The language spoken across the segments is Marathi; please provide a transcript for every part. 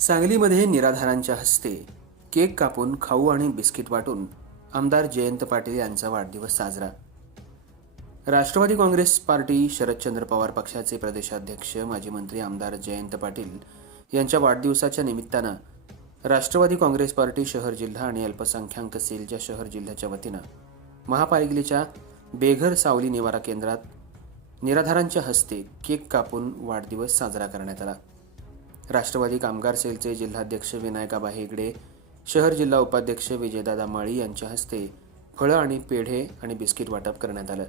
सांगलीमध्ये निराधारांच्या हस्ते केक कापून खाऊ आणि बिस्किट वाटून आमदार जयंत पाटील यांचा वाढदिवस साजरा. राष्ट्रवादी काँग्रेस पार्टी शरदचंद्र पवार पक्षाचे प्रदेशाध्यक्ष माजी मंत्री आमदार जयंत पाटील यांच्या वाढदिवसाच्या निमित्तानं राष्ट्रवादी काँग्रेस पार्टी शहर जिल्हा आणि अल्पसंख्याक सेलच्या शहर जिल्ह्याच्या वतीनं महापालिकेच्या बेघर सावली निवारा केंद्रात निराधारांच्या हस्ते केक कापून वाढदिवस साजरा करण्यात आला. राष्ट्रवादी कामगार सेलचे जिल्हाध्यक्ष विनायकाबा हेगडे शहर जिल्हा उपाध्यक्ष विजयदादा माळी यांच्या हस्ते फळं आणि पेढे आणि बिस्किट वाटप करण्यात आलं.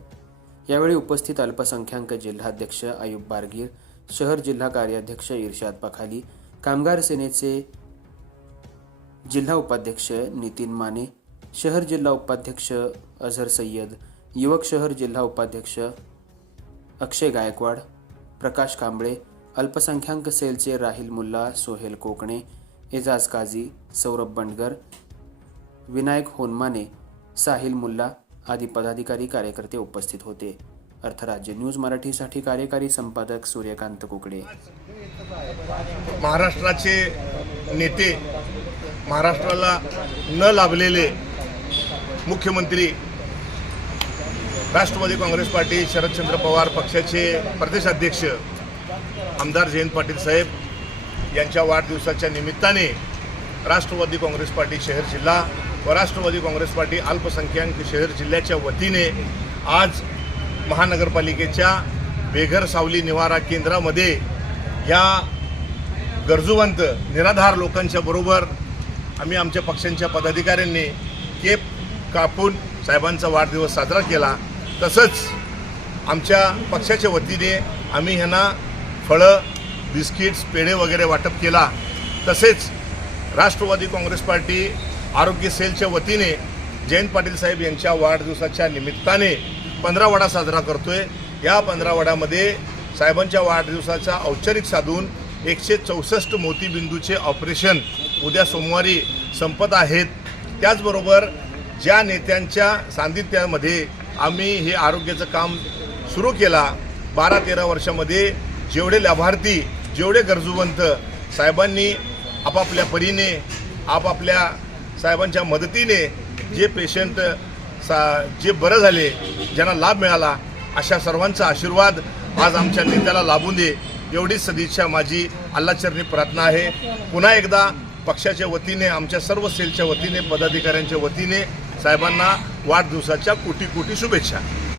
यावेळी उपस्थित अल्पसंख्याक जिल्हाध्यक्ष आयुब बारगीर शहर जिल्हा कार्याध्यक्ष इर्शाद पखाली कामगार सेनेचे जिल्हा उपाध्यक्ष नितीन माने शहर जिल्हा उपाध्यक्ष अझर सय्यद युवक शहर जिल्हा उपाध्यक्ष अक्षय गायकवाड प्रकाश कांबळे अल्पसंख्याक सेलचे राहिल मुल्ला सोहेल कोकणे एजाज काझी सौरभ बंडगर विनायक होनमाने साहिल मुल्ला आदी पदाधिकारी कार्यकर्ते उपस्थित होते. अर्थराज्य न्यूज मराठीसाठी कार्यकारी संपादक सूर्यकांत कुकडे. महाराष्ट्राचे नेते महाराष्ट्राला न लाभलेले मुख्यमंत्री राष्ट्रवादी काँग्रेस पार्टी शरदचंद्र पवार पक्षाचे प्रदेशाध्यक्ष आमदार जयंत पाटील साहेब यांच्या वाढदिवसाच्या निमित्ताने राष्ट्रवादी काँग्रेस पार्टी शहर जिल्हा व राष्ट्रवादी काँग्रेस पार्टी अल्पसंख्याक शहर जिल्ह्याच्या वतीने आज महानगरपालिकेच्या बेघर सावली निवारा केंद्रामध्ये या गरजूवंत निराधार लोकांच्या बरोबर आम्ही आमच्या पक्षांच्या पदाधिकाऱ्यांनी केप कापून साहेबांचा वाढदिवस साजरा केला. तसंच आमच्या पक्षाच्या वतीने आम्ही ह्यांना फळं बिस्किट्स पेढे वगैरे वाटप केला. तसेच राष्ट्रवादी काँग्रेस पार्टी आरोग्य सेलच्या वतीने जयंत पाटील साहेब यांच्या वाढदिवसाच्या निमित्ताने पंधरावाडा साजरा करतोय. या पंधरावाड्यामध्ये साहेबांच्या वाढदिवसाचा औपचारिक साधून एकशे चौसष्ट मोतीबिंदूचे ऑपरेशन उद्या सोमवारी संपत आहेत. त्याचबरोबर ज्या नेत्यांच्या सान्निध्यामध्ये आम्ही हे आरोग्याचं काम सुरू केला बारा तेरा वर्षामध्ये जेवढे लाभार्थी जेवढे गरजूवंत साहेबांनी आपापल्या परीने आपापल्या साहेबांच्या मदतीने जे पेशंट सा जे बरं झाले ज्यांना लाभ मिळाला अशा सर्वांचा आशीर्वाद आज आमच्या नेत्याला लाभून दे एवढीच सदिच्छा माझी अल्लाचरणी प्रार्थना आहे. पुन्हा एकदा पक्षाच्या वतीने आमच्या सर्व सेलच्या वतीने पदाधिकाऱ्यांच्या वतीने साहेबांना वाढदिवसाच्या कोटी कोटी शुभेच्छा.